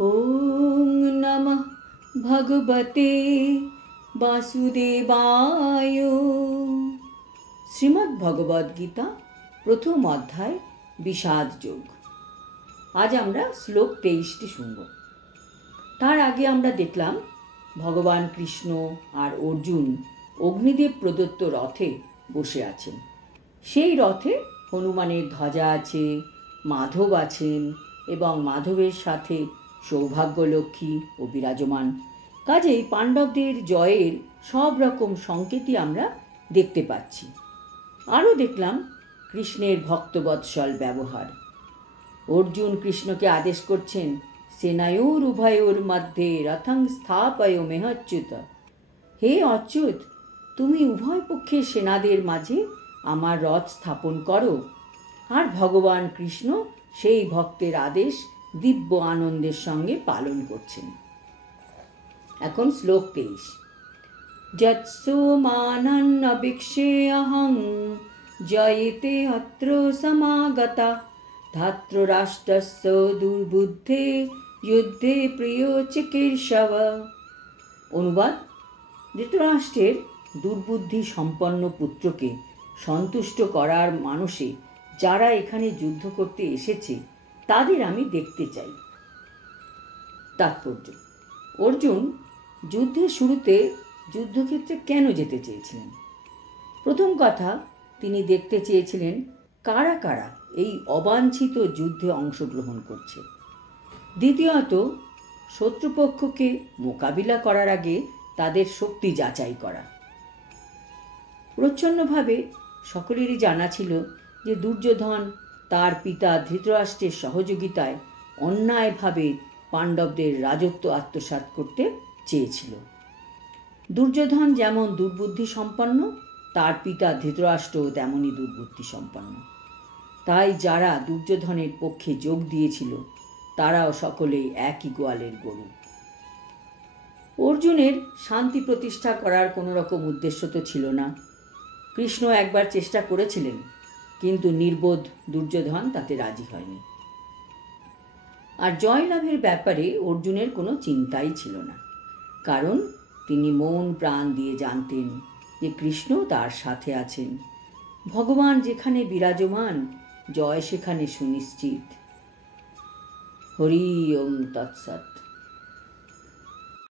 ওং নমঃ ভগবতে বাসুদেবায়। শ্রীমদ্ ভগবদ গীতা প্রথম অধ্যায় বিষাদ যোগ। আজ আমরা শ্লোক 23টি শুনব। তার আগে আমরা দেখলাম ভগবান কৃষ্ণ আর অর্জুন অগ্নিদেব প্রদত্ত রথে বসে আছেন। সেই রথে হনুমানের ধ্বজা আছে, মাধব আছেন এবং মাধবের সাথে সৌভাগ্যলক্ষ্মী ও বিরাজমান। কাজেই পাণ্ডবদের জয়ের সব রকম সংকেতই আমরা দেখতে পাচ্ছি। আরও দেখলাম কৃষ্ণের ভক্তবৎসল ব্যবহার। অর্জুন কৃষ্ণকে আদেশ করছেন, সেনায়োর উভয়োর মধ্যে রথং স্থাপয় মেহচ্যুত। হে অচ্যুত, তুমি উভয় পক্ষের সেনাদের মাঝে আমার রথ স্থাপন করো। আর ভগবান কৃষ্ণ সেই ভক্তের আদেশ দিব্য আনন্দের সঙ্গে পালন করছেন। এখন শ্লোক 23। যৎসো মানন্নবিক্ষেয়হং জয়েতে অত্র সমাগতা ধাত্ররাষ্ট্রস্য দুর্বুদ্ধে যুদ্ধে প্রিয় চিকীর্ষব। অনুবাদ: ধৃতরাষ্ট্রের দুর্বুদ্ধি সম্পন্ন পুত্রকে সন্তুষ্ট করার মানসে যারা এখানে যুদ্ধ করতে এসেছে তাদের আমি দেখতে চাই। তাৎপর্য: অর্জুন যুদ্ধের শুরুতে যুদ্ধক্ষেত্রে কেন যেতে চেয়েছিলেন? প্রথম কথা, তিনি দেখতে চেয়েছিলেন কারা কারা এই অবাঞ্ছিত যুদ্ধে অংশগ্রহণ করছে। দ্বিতীয়ত, শত্রুপক্ষকে মোকাবিলা করার আগে তাদের শক্তি যাচাই করা। প্রচ্ছন্নভাবে সকলেরই জানা ছিল যে দুর্যোধন তার পিতা ধৃতরাষ্ট্রের সহযোগিতায় অন্যায়ভাবে পাণ্ডবদের রাজত্ব আত্মসাৎ করতে চেয়েছিল। দুর্যোধন যেমন দুর্বুদ্ধি সম্পন্ন, তার পিতা ধৃতরাষ্ট্রও তেমনই দুর্বুদ্ধি সম্পন্ন। তাই যারা দুর্যোধনের পক্ষে যোগ দিয়েছিল তারাও সকলেই একই গোয়ালের গরু। অর্জুনের শান্তি প্রতিষ্ঠা করার কোনো রকম উদ্দেশ্য তো ছিল না। কৃষ্ণ একবার চেষ্টা করেছিলেন, কিন্তু নির্বোধ দুর্যোধন তাতে রাজি হয়নি। আর জয়লাভের ব্যাপারে অর্জুনের কোনো চিন্তাই ছিল না, কারণ তিনি মন প্রাণ দিয়ে জানতেন যে কৃষ্ণ তার সাথে আছেন। ভগবান যেখানে বিরাজমান, জয় সেখানে সুনিশ্চিত। হরি ওম তৎসৎ।